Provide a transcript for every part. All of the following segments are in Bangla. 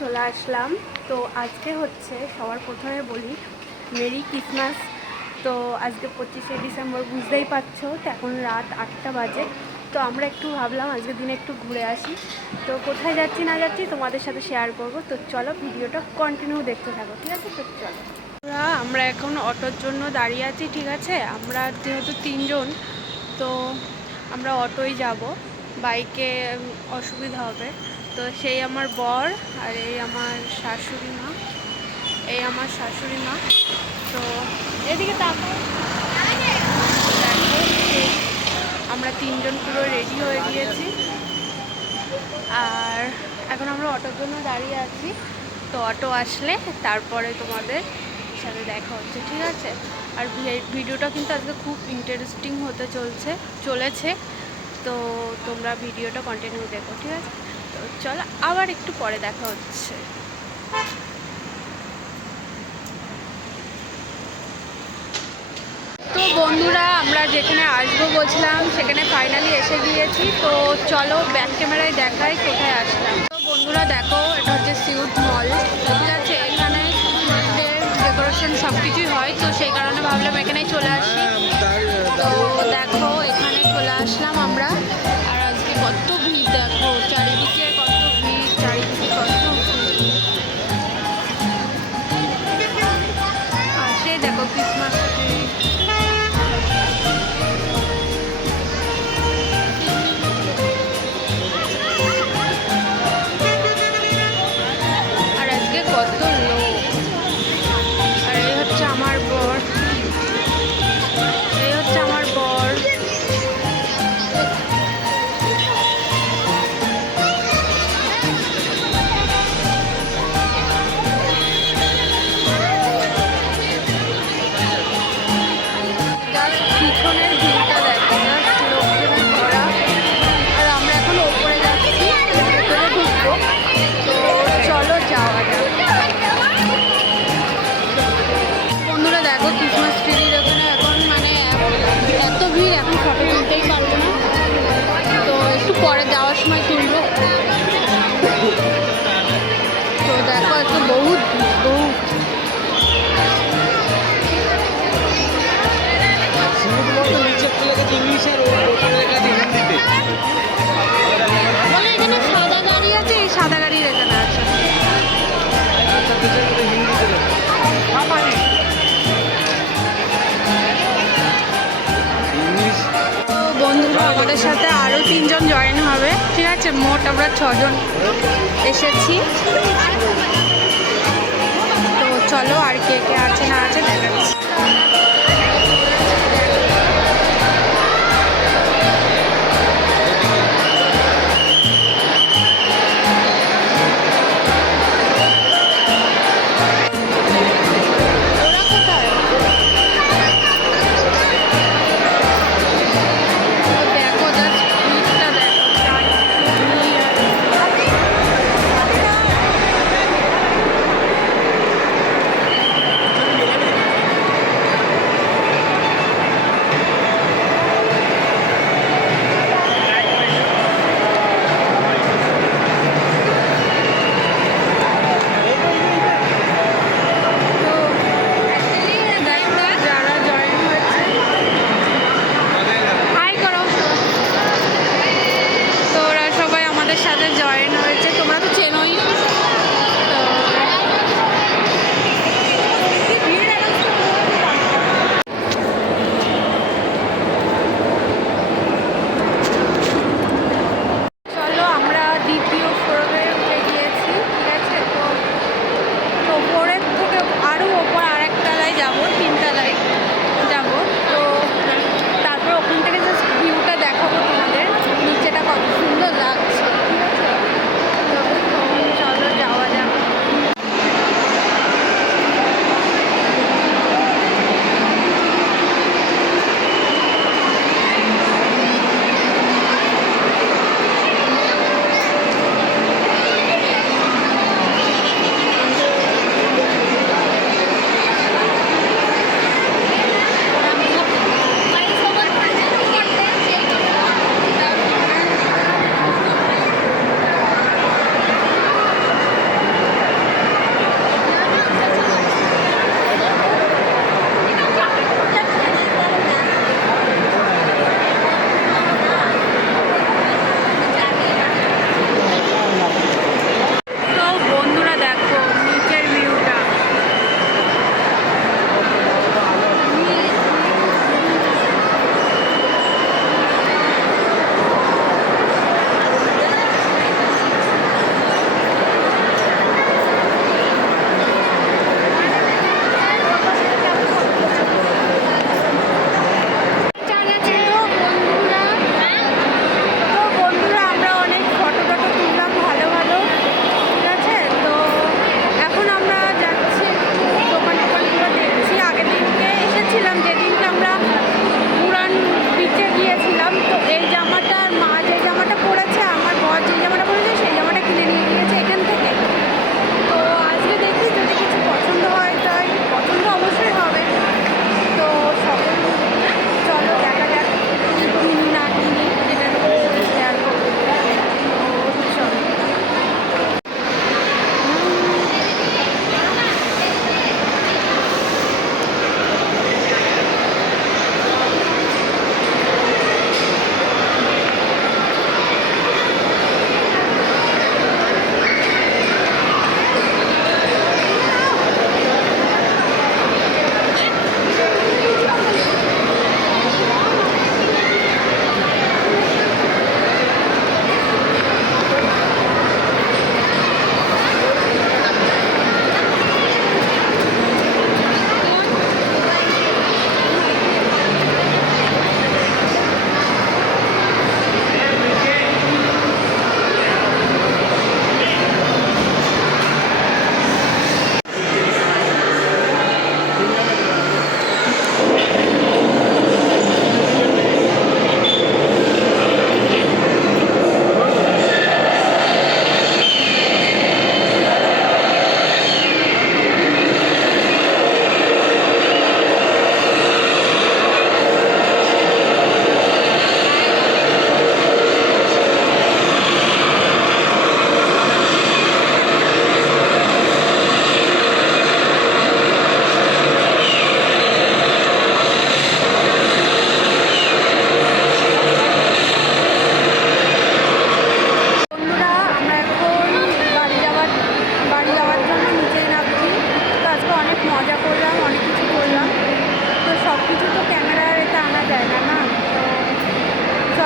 চলে আসলাম। তো আজকে হচ্ছে সবার প্রথমে বলি মেরি ক্রিসমাস। তো আজকে 25শে ডিসেম্বর, বুঝতেই পারছো। তো এখন রাত 8টা বাজে। তো আমরা একটু ভাবলাম আজকের দিনে একটু ঘুরে আসি। তো কোথায় যাচ্ছি না যাচ্ছি তোমাদের সাথে শেয়ার করব। তো চলো ভিডিওটা কন্টিনিউ দেখতে থাকো, ঠিক আছে? তো চলো, আমরা এখন অটোর জন্য দাঁড়িয়ে আছি, ঠিক আছে? আমরা যেহেতু 3 জন, তো আমরা অটোই যাব, বাইকে অসুবিধা হবে। তো সেই আমার বর আর এই আমার শাশুড়ি মা, তো এদিকে তাকাও। আমরা 3 জন পুরো রেডি হয়ে গিয়েছি, আর এখন আমরা অটোর জন্য দাঁড়িয়ে আছি। তো অটো আসলে তারপরে তোমাদের সাথে দেখা হচ্ছে, ঠিক আছে? আর ভিডিওটা কিন্তু আজকে খুব ইন্টারেস্টিং হতে চলেছে। তো তোমরা ভিডিওটা কন্টিনিউ দেখো, ঠিক আছে? তো চলো, আবার একটু পরে দেখা হচ্ছে। তো বন্ধুরা, আমরা যেখানে আসবো বলছিলাম সেখানে ফাইনালি এসে গিয়েছি। তো চলো ব্যাক ক্যামেরায় দেখাই কোথায় আসলাম। তো বন্ধুরা দেখো, এটা হচ্ছে সিউট মল, ঠিক আছে? এখানে ডেকোরেশন সব কিছুই হয়, তো সেই কারণে ভাবলাম এখানেই চলে আসি। তো দেখো, এখানে চলে আসলাম আমরা। আর আজকে কত ভিড় দেখো, চারিদিকে কত ভিড়, চারিদিকে কত আসে দেখো ক্রিসমাস ট্রি। আর আজকে কত লোক। আর এই হচ্ছে আমার বর, পিছনের ভিউটা দেখো, লোকজনে ভরা। আর আমরা এখন ওপরে যাচ্ছি, ভেতরে ঢুকবো। তো চলো যাওয়া যাক। বন্ধুরা দেখো, ক্রিসমাস ট্রির ওখানে এখন মানে এত ভিড়, এখন ফটো তুলতেই পারবো না। তো একটু পরে যাওয়ার সময় তুলবো। তো দেখো, একটু বহুত বহুত বলে এখানে সাদা গাড়ি আছে, এই সাদা গাড়ির এখানে আছে। তো বন্ধুরা, আমাদের সাথে আরও 3 জন জয়েন হবে, ঠিক আছে? মোট আমরা 6 জন এসেছি। তো চলো, আর কে কে আছে না আছে দেখাচ্ছি।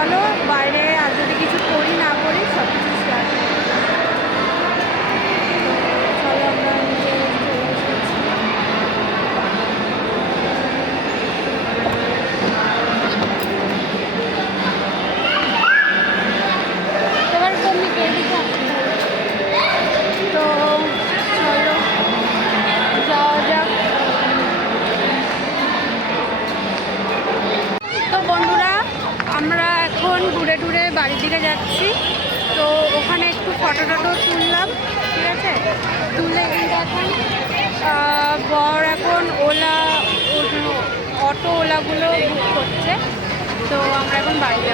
চলো বাইরে আর যদি কিছু করি না করি সব কিছু শেয়ার করবো। চলো আমরা নিচে চলে এসেছি। এবার কোন দিকে? এদিকে আসতে হবে। তো চলো যাওয়া যাক। তো বন্ধুরা আমরা এখন ঘুরে ঘুরে বাড়ির দিকে যাচ্ছি। তো ওখানে একটু ফটো টটো তুললাম, ঠিক আছে। তুলে কিন্তু এখন বর এখন অটো ওলাগুলো বুক করছে। তো আমরা এখন বাড়ি যাবো।